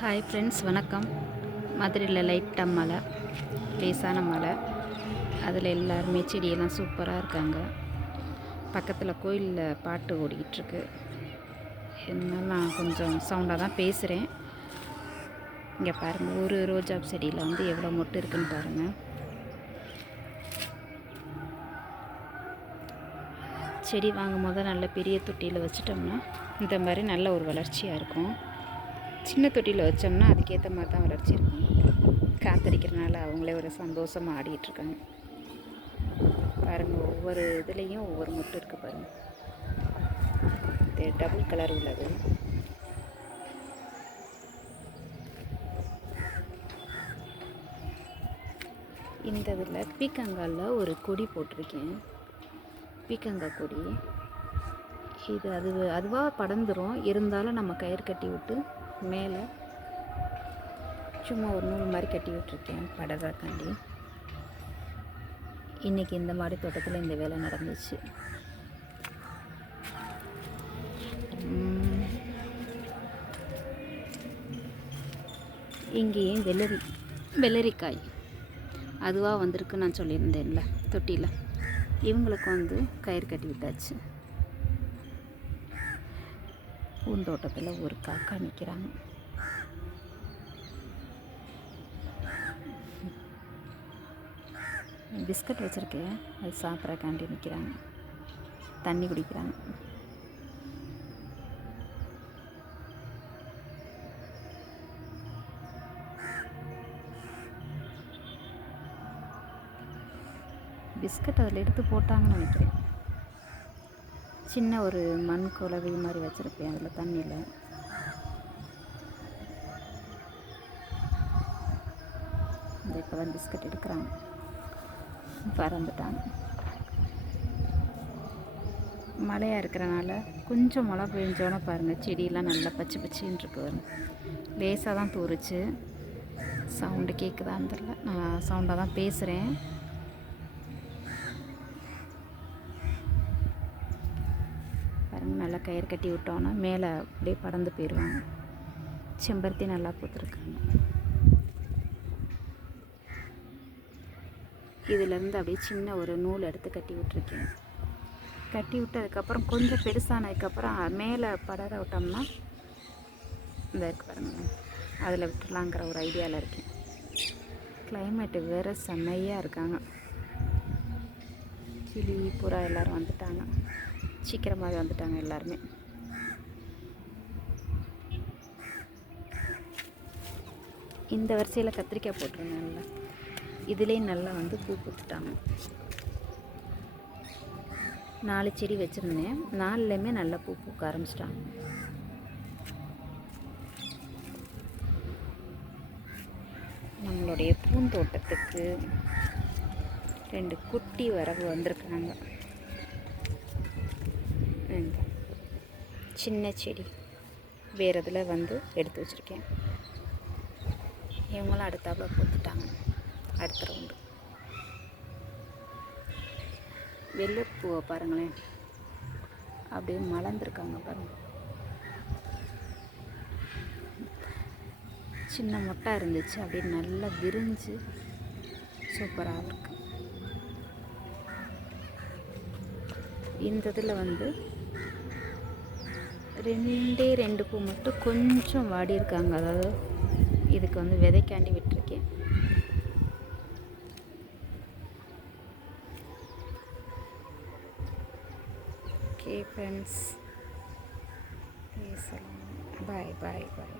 Hi friends, வணக்கம். மதுரையில் லைட்டாக மழை, லேசான மழை. அதில் எல்லாருமே செடியெல்லாம் சூப்பராக இருக்காங்க. பக்கத்தில் கோயிலில் பாட்டு ஓடிக்கிட்டுருக்கு. இருந்தாலும் நான் கொஞ்சம் சவுண்டாக தான் பேசுகிறேன். இங்கே பாருங்கள், ஒரு ரோஜா செடியில் வந்து எவ்வளோ மொட்டு இருக்குன்னு பாருங்கள். செடி வாங்கும் போது நல்ல பெரிய தொட்டியில் வச்சிட்டோம்னா இந்த மாதிரி நல்ல ஒரு வளர்ச்சியாக இருக்கும். சின்ன தொட்டியில் வச்சோம்னா அதுக்கேற்ற மாதிரி தான் வளர்ச்சி இருக்கும். காத்தடிக்கிறனால அவங்களே ஒரு சந்தோஷமாக ஆடிட்டுருக்காங்க. பாருங்கள், ஒவ்வொரு இதுலேயும் ஒவ்வொரு மொட்டு இருக்குது பாருங்கள். இது டபுள் கலர் உள்ளது. இந்த இதில் பீக்கங்காயில் ஒரு கொடி போட்டிருக்கேன். பீக்கங்காய் கொடி இது அதுவாக படர்ந்துடும். இருந்தாலும் நம்ம கயிறு கட்டி விட்டு மேலே சும்மா ஒரு நூல் மாதிரி கட்டி விட்டுருக்கேன் படர்றக்காண்டி. இன்றைக்கி இந்த மாடி தோட்டத்தில் இந்த வேலை நடந்துச்சு. இங்கேயும் வெள்ளரிக்காய் அதுவாக வந்திருக்குன்னு நான் சொல்லியிருந்தேன்ல தொட்டியில். இவங்களுக்கு வந்து கயிறு கட்டி விட்டாச்சு. பூந்தோட்டத்தில் ஒரு காக்கா நிற்கிறாங்க. பிஸ்கட் வச்சுருக்கேன், அது சாப்பிட்றக்காண்டி நிற்கிறாங்க, தண்ணி குடிக்கிறாங்க. பிஸ்கட் அதில் எடுத்து போட்டாங்கன்னு நினைக்கிறேன். சின்ன ஒரு மண் குளவி மாதிரி வச்சுருப்பேன் அதில் தண்ணியில். இந்த இப்போ தான் பிஸ்கட் எடுக்கிறாங்க, பறந்துட்டாங்க. மழையாக இருக்கிறனால கொஞ்சம் மழை பெஞ்சோன்னே பாருங்கள், செடியெல்லாம் நல்லா பச்சை பச்சைன்னு இருக்கு. லேசாக தான் தூரிச்சு. சவுண்டு கேட்குதான்னு தெரியல, நான் சவுண்டாக தான் பேசுகிறேன். பாருங்கள், நல்லா கயிறு கட்டி விட்டோன்னா மேலே அப்படியே பறந்து போயிடுவாங்க. செம்பருத்தி நல்லா பூத்துருக்காங்க. இதிலேருந்து அப்படியே சின்ன ஒரு நூல் எடுத்து கட்டி விட்டுருக்கேன். கட்டி விட்டதுக்கப்புறம் கொஞ்சம் பெருசானதுக்கப்புறம் மேலே படர விட்டோம்னா இந்த இருக்கு பாருங்கள், அதில் விட்டுலாங்கிற ஒரு ஐடியாவில் இருக்கேன். கிளைமேட்டு வேறு செம்மையாக இருக்காங்க. கிளி புறா எல்லோரும் வந்துட்டாங்க, சீக்கிரமாகவே வந்துட்டாங்க எல்லாருமே. இந்த வரிசையில் கத்திரிக்காய் போட்டிருந்தேன்ல, இதுலேயும் நல்லா வந்து பூ பூத்துட்டாங்க. 4 செடி வச்சுருந்தேன், 4லேயுமே நல்லா பூ பூக்க ஆரம்பிச்சிட்டாங்க. நம்மளுடைய பூந்தோட்டத்துக்கு 2 குட்டி வரவு வந்திருக்காங்க. சின்ன செடி வேறு இதில் வந்து எடுத்து வச்சுருக்கேன். இவங்களும் அடுத்தாப்புல பூத்துட்டாங்க. அடுத்த ரவுண்டு வெள்ளப்பூவை பாருங்களேன், அப்படியே மலர்ந்துருக்காங்க பாருங்கள். சின்ன மொட்டை இருந்துச்சு, அப்படியே நல்லா விரிஞ்சு சூப்பராக இருக்கு. இந்த இதில் வந்து 2 பூ மட்டும் கொஞ்சம் வாடி இருக்காங்க. அதாவது இதுக்கு வந்து விதைக்காண்டி விட்டுருக்கேன். ஓகே ஃப்ரெண்ட்ஸ், பேசலாம். பாய் பாய் பாய்.